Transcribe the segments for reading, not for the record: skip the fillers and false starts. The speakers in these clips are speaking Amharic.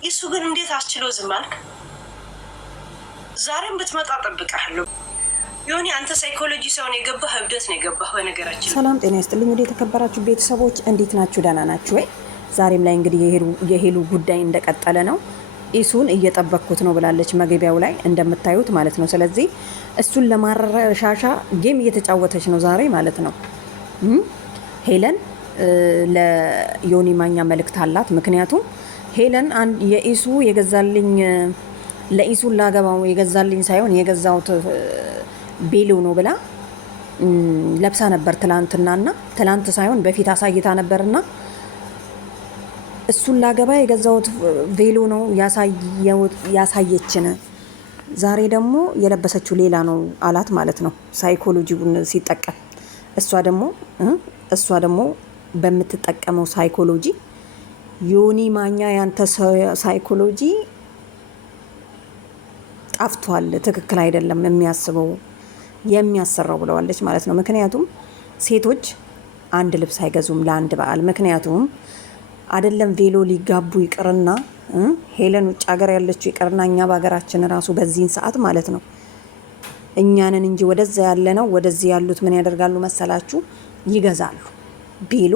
እሱ ግን እንዴት አስችሎ ዝም አልክ? ዛሬም ብትመጣ ጠብቀሃለሁ። ዮኒ አንተ ሳይኮሎጂ ሰውን የገባህ እብደት ነው የገባህ። በነገራችን ሰላም ጤና ይስጥልኝ ወደ የተከበራችሁ ቤተሰቦች እንዴት ናችሁ? ደህና ናችሁ ወይ? ዛሬም ላይ እንግዲህ የሄሉ ጉዳይ እንደቀጠለ ነው። ኢሱን እየጠበቅኩት ነው ብላለች መግቢያው ላይ እንደምታዩት ማለት ነው። ስለዚህ እሱን ለማረሻሻ ጌም እየተጫወተች ነው ዛሬ ማለት ነው። ሄለን ለዮኒ ማኛ መልእክት አላት። ምክንያቱም ሄለን የኢሱ የገዛልኝ ለኢሱን ላገባው የገዛልኝ ሳይሆን የገዛውት ቤሎ ነው ብላ ለብሳ ነበር ትላንትናና ትላንት ሳይሆን በፊት አሳይታ ነበርና እሱን ላገባ የገዛውት ቬሎ ነው ያሳየችን። ዛሬ ደግሞ የለበሰችው ሌላ ነው አላት ማለት ነው። ሳይኮሎጂውን ሲጠቀም እሷ ደግሞ በምትጠቀመው ሳይኮሎጂ ዮኒ ማኛ ያንተ ሳይኮሎጂ ጠፍቷል፣ ትክክል አይደለም የሚያሰራው ብለዋለች ማለት ነው። ምክንያቱም ሴቶች አንድ ልብስ አይገዙም ለአንድ በዓል። ምክንያቱም አይደለም ቬሎ ሊጋቡ ይቅርና ሄለን ውጭ ሀገር ያለችው ይቅርና እኛ በሀገራችን ራሱ በዚህን ሰዓት ማለት ነው እኛንን እንጂ ወደዛ ያለ ነው ወደዚህ ያሉት ምን ያደርጋሉ መሰላችሁ? ይገዛሉ። ቬሎ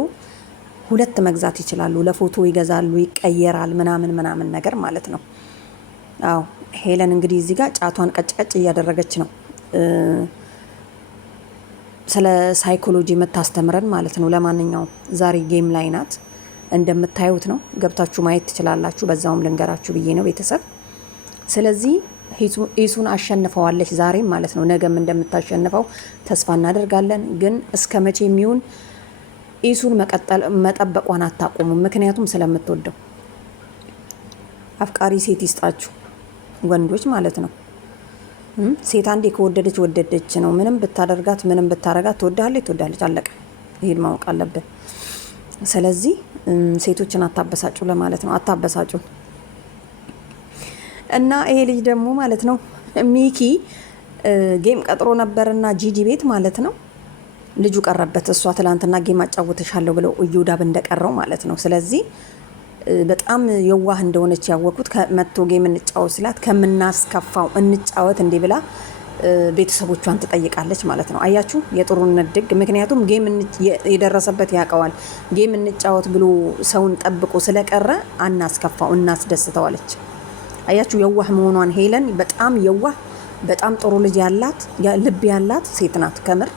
ሁለት መግዛት ይችላሉ። ለፎቶ ይገዛሉ፣ ይቀየራል ምናምን ነገር ማለት ነው። አዎ ሄለን እንግዲህ እዚህ ጋር ጫቷን ቀጭቀጭ እያደረገች ነው። ስለ ሳይኮሎጂ የምታስተምረን ማለት ነው። ለማንኛውም ዛሬ ጌም ላይ ናት እንደምታዩት ነው። ገብታችሁ ማየት ትችላላችሁ። በዛውም ልንገራችሁ ብዬ ነው ቤተሰብ። ስለዚህ ኢሱን አሸንፈዋለች ዛሬም ማለት ነው። ነገም እንደምታሸንፈው ተስፋ እናደርጋለን። ግን እስከ መቼ የሚሆን ኢሱን መጠበቋን አታቆሙም። ምክንያቱም ስለምትወደው አፍቃሪ ሴት ይስጣችሁ ወንዶች ማለት ነው። ሴት አንዴ ከወደደች ወደደች ነው። ምንም ብታደርጋት ምንም ብታረጋት ትወዳለች። አለቀ። ይሄን ማወቅ አለብን። ስለዚህ ሴቶችን አታበሳጩ ለማለት ነው። አታበሳጩ። እና ይሄ ልጅ ደግሞ ማለት ነው ሚኪ ጌም ቀጥሮ ነበርና ጂጂ ቤት ማለት ነው ልጁ ቀረበት። እሷ ትላንትና ጌም አጫውተሻለሁ ብለው እዮዳብ እንደቀረው ማለት ነው። ስለዚህ በጣም የዋህ እንደሆነች ያወቁት ከመቶ ጌም እንጫወት ስላት ከምናስከፋው እንጫወት እንዴ ብላ ቤተሰቦቿን ትጠይቃለች ማለት ነው። አያችሁ የጥሩነት ድግ። ምክንያቱም ጌም የደረሰበት ያውቀዋል። ጌም እንጫወት ብሎ ሰውን ጠብቆ ስለቀረ አናስከፋው እናስደስተዋለች። አያችሁ የዋህ መሆኗን። ሄለን በጣም የዋህ በጣም ጥሩ ልጅ ያላት ልብ ያላት ሴት ናት። ከምር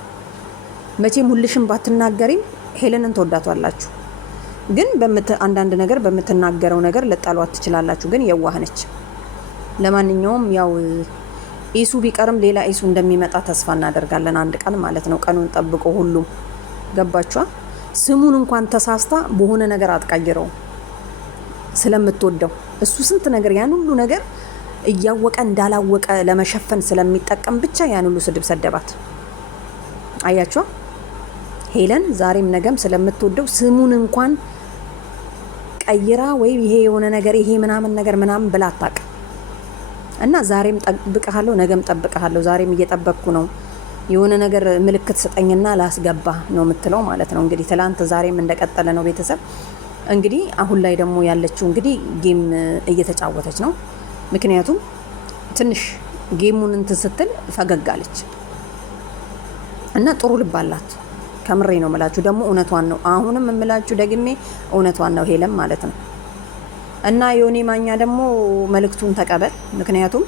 መቼም ሁልሽም ባትናገሪም ሄለንን ተወዳቷላችሁ። ግን አንዳንድ ነገር በምትናገረው ነገር ልጣሏት ትችላላችሁ። ግን የዋህ ነች። ለማንኛውም ያው ኢሱ ቢቀርም ሌላ ኢሱ እንደሚመጣ ተስፋ እናደርጋለን። አንድ ቀን ማለት ነው። ቀኑን ጠብቆ ሁሉም ገባችኋ? ስሙን እንኳን ተሳስታ በሆነ ነገር አትቀይረው ስለምትወደው እሱ ስንት ነገር ያን ሁሉ ነገር እያወቀ እንዳላወቀ ለመሸፈን ስለሚጠቀም ብቻ ያን ሁሉ ስድብ ሰደባት። አያችኋ? ሄለን ዛሬም ነገም ስለምትወደው ስሙን እንኳን ቀይራ ወይ ይሄ የሆነ ነገር ይሄ ምናምን ነገር ምናምን ብላ አታውቅም። እና ዛሬም ጠብቀሃለሁ ነገም ጠብቀሃለሁ ዛሬም እየጠበቅኩ ነው የሆነ ነገር ምልክት ስጠኝና ላስገባ ነው የምትለው ማለት ነው። እንግዲህ ትላንት ዛሬም እንደቀጠለ ነው ቤተሰብ። እንግዲህ አሁን ላይ ደግሞ ያለችው እንግዲህ ጌም እየተጫወተች ነው። ምክንያቱም ትንሽ ጌሙን እንትን ስትል ፈገጋለች እና ጥሩ ልብ አላት። ከምሬ ነው የምላችሁ። ደግሞ እውነቷን ነው። አሁንም የምላችሁ ደግሜ እውነቷን ነው ሄለም ማለት ነው። እና ዮኒ ማኛ ደግሞ መልእክቱን ተቀበል። ምክንያቱም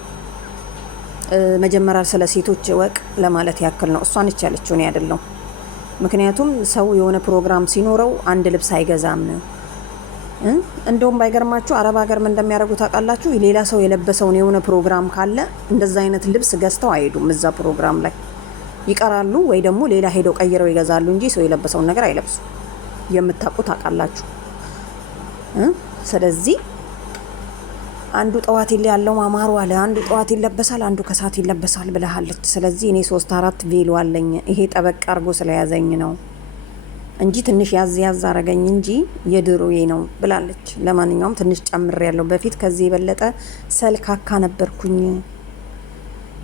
መጀመሪያ ስለ ሴቶች ወቅ ለማለት ያክል ነው። እሷን ይቻለችው ነው አይደለም። ምክንያቱም ሰው የሆነ ፕሮግራም ሲኖረው አንድ ልብስ አይገዛም። እንደውም ባይገርማችሁ አረብ ሀገር ምን እንደሚያደርጉ ታውቃላችሁ? ሌላ ሰው የለበሰውን የሆነ ፕሮግራም ካለ እንደዛ አይነት ልብስ ገዝተው አይሄዱም። እዛ ፕሮግራም ላይ ይቀራሉ ወይ ደግሞ ሌላ ሄደው ቀይረው ይገዛሉ እንጂ ሰው የለበሰውን ነገር አይለብሱ። የምታውቁ ታውቃላችሁ። ስለዚህ አንዱ ጠዋት ያለው ማማሩ አለ፣ አንዱ ጠዋት ይለበሳል፣ አንዱ ከሰዓት ይለበሳል ብለሃለች። ስለዚህ እኔ 3-4 ቬሎ አለኝ። ይሄ ጠበቅ አርጎ ስለያዘኝ ነው እንጂ ትንሽ ያዝ አረገኝ እንጂ የድሮዬ ነው ብላለች። ለማንኛውም ትንሽ ጨምር ያለው በፊት ከዚህ የበለጠ ሰልካካ ነበርኩኝ።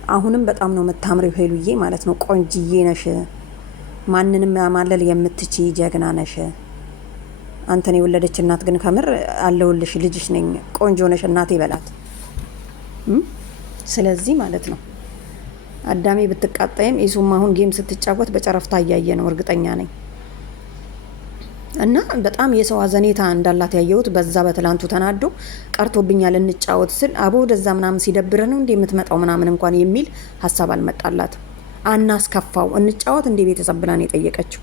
አሁንም በጣም ነው የምታምሪው ሄሉዬ ማለት ነው። ቆንጅዬ ነሽ። ማንንም ማማለል የምትችይ ጀግና ነሽ። አንተን የወለደች እናት ግን ከምር አለውልሽ፣ ልጅሽ ነኝ፣ ቆንጆ ነሽ እናቴ በላት። ስለዚህ ማለት ነው አዳሜ ብትቃጣይም ኢሱም አሁን ጌም ስትጫወት በጨረፍታ እያየ ነው እርግጠኛ ነኝ። እና በጣም የሰው አዘኔታ እንዳላት ያየሁት በዛ በትላንቱ ተናዶ ቀርቶብኛል እንጫወት ስል አቦ ወደዛ ምናምን ሲደብረ ነው እንዴ የምትመጣው ምናምን እንኳን የሚል ሀሳብ አልመጣላትም። አናስከፋው እንጫወት እንዴ ቤተሰብ ብላ ነው የጠየቀችው።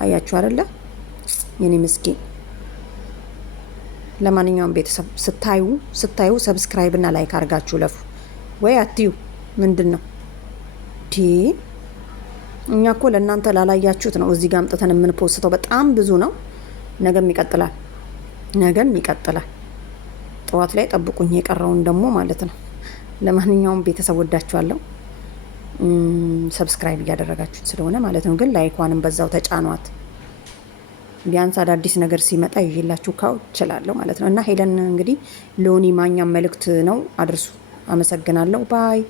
አያችሁ አይደለ የኔ ምስኪን። ለማንኛውም ቤተሰብ ስታዩ ሰብስክራይብ እና ላይክ አድርጋችሁ ለፉ ወይ አትዩ። ምንድን ነው እኛ እኮ ለእናንተ ላላያችሁት ነው እዚህ ጋር አምጥተን የምንፖስተው። በጣም ብዙ ነው። ነገም ይቀጥላል። ጠዋት ላይ ጠብቁኝ የቀረውን ደግሞ ማለት ነው። ለማንኛውም ቤተሰብ ወዳችኋለሁ። ሰብስክራይብ እያደረጋችሁት ስለሆነ ማለት ነው። ግን ላይኳንም በዛው ተጫኗት። ቢያንስ አዳዲስ ነገር ሲመጣ ይዤላችሁ ካው እችላለሁ ማለት ነው። እና ሄለን እንግዲህ ሎኒ ማኛም መልእክት ነው አድርሱ። አመሰግናለሁ። ባይ